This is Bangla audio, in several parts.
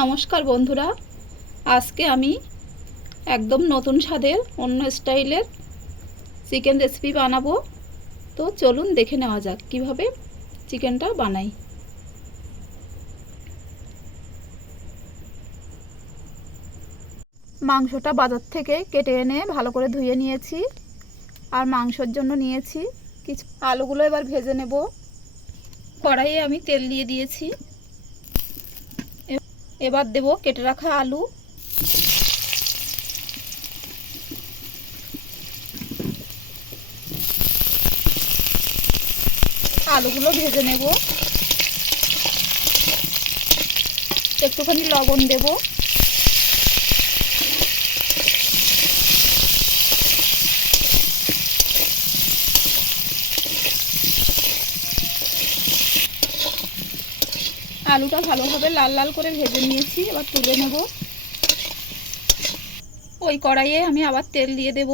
নমস্কার বন্ধুরা। আজকে আমি একদম নতুন স্বাদের অন্য স্টাইলের চিকেন রেসিপি বানাবো। তো চলুন দেখে নেওয়া যাক কীভাবে চিকেনটা বানাই। মাংসটা বাজার থেকে কেটে এনে ভালো করে ধুয়ে নিয়েছি। আর মাংসর জন্য নিয়েছি কিছু আলুগুলো এবার ভেজে নেব। কড়াইয়ে আমি তেল দিয়ে দিয়েছি। এবার দেব কেটে রাখা আলু। আলুগুলো ভেজে নেব। একটুখানি লবণ দেব। আলুটা ভালোভাবে লাল লাল করে ভেজে নিয়েছি, এবার তুলে নেব। ওই কড়াইয়ে আমি আবার তেল দিয়ে দেব।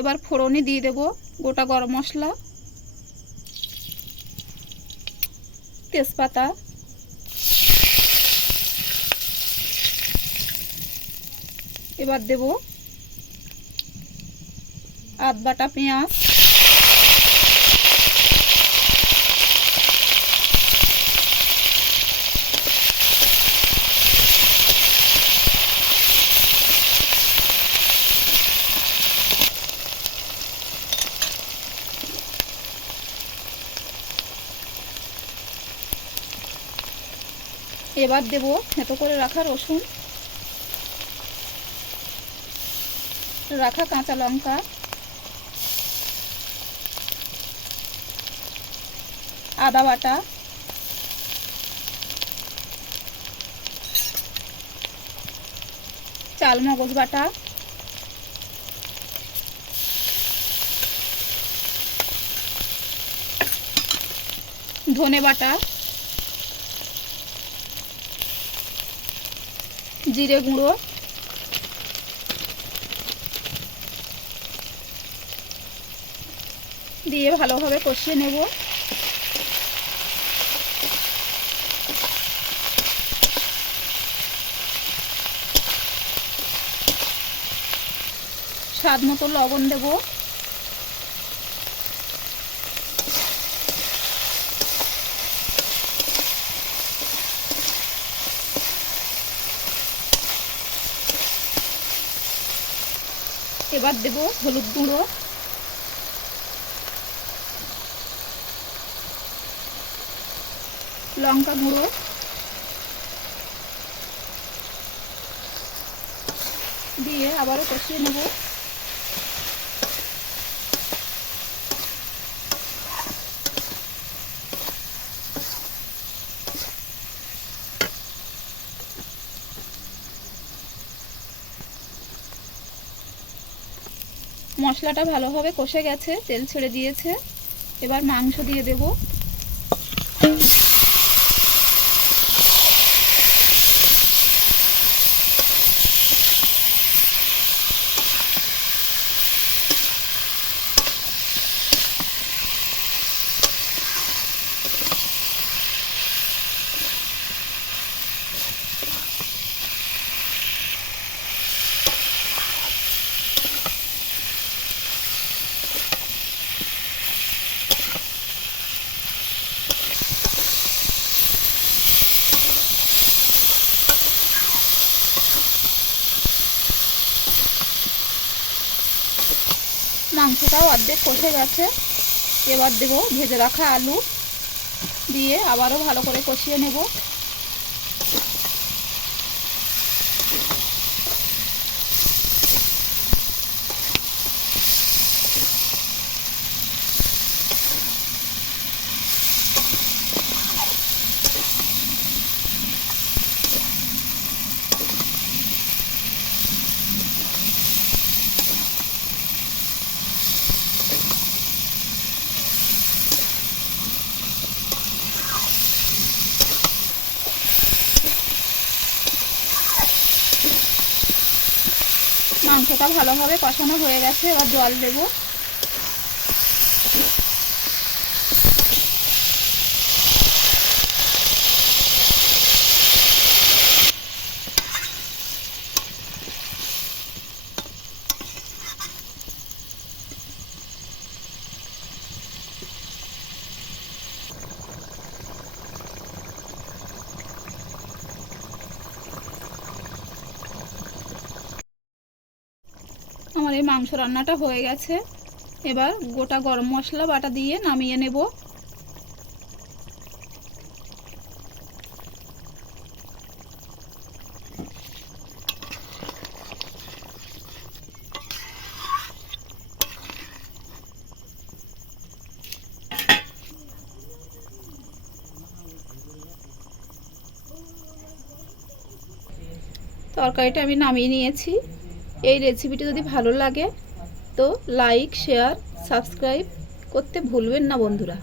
এবার ফোড়নে দিয়ে দেব গোটা গরম মশলা, তেজপাতা। এবার দেব আধ বাটা পেঁয়াজ। এবার দেব থেতো করে রাখা রসুন। রাখা কাঁচা লঙ্কা। আদা বাটা। চাল মগজ বাটা। ধনে বাটা। জিরে গুঁড়ো। দিয়ে ভালোভাবে কষিয়ে নেব। স্বাদ মতো লবণ দেব। এবার দেব হলুদ গুঁড়ো। লঙ্কা গুঁড়ো। দিয়ে আবারও কষিয়ে নেব। মশলাটা ভালোভাবে কষে গেছে, তেল ছেড়ে দিয়েছে। এবার মাংস দিয়ে দেবো। মাংসটাও অর্ধেক কষে গেছে। এবার দেবো ভেজে রাখা আলু। দিয়ে আবারও ভালো করে কষিয়ে নেব। মাংসটা ভালোভাবে কষানো হয়ে গেছে এবার জল দেবো। আমার এই মাংস রান্নাটা হয়ে গেছে। এবার গোটা গরম মশলা বাটা দিয়ে নামিয়ে নেব। তরকারিটা আমি নামিয়ে নিয়েছি। এই রেসিপিটি যদি ভালো লাগে তো লাইক শেয়ার সাবস্ক্রাইব করতে ভুলবেন না বন্ধুরা।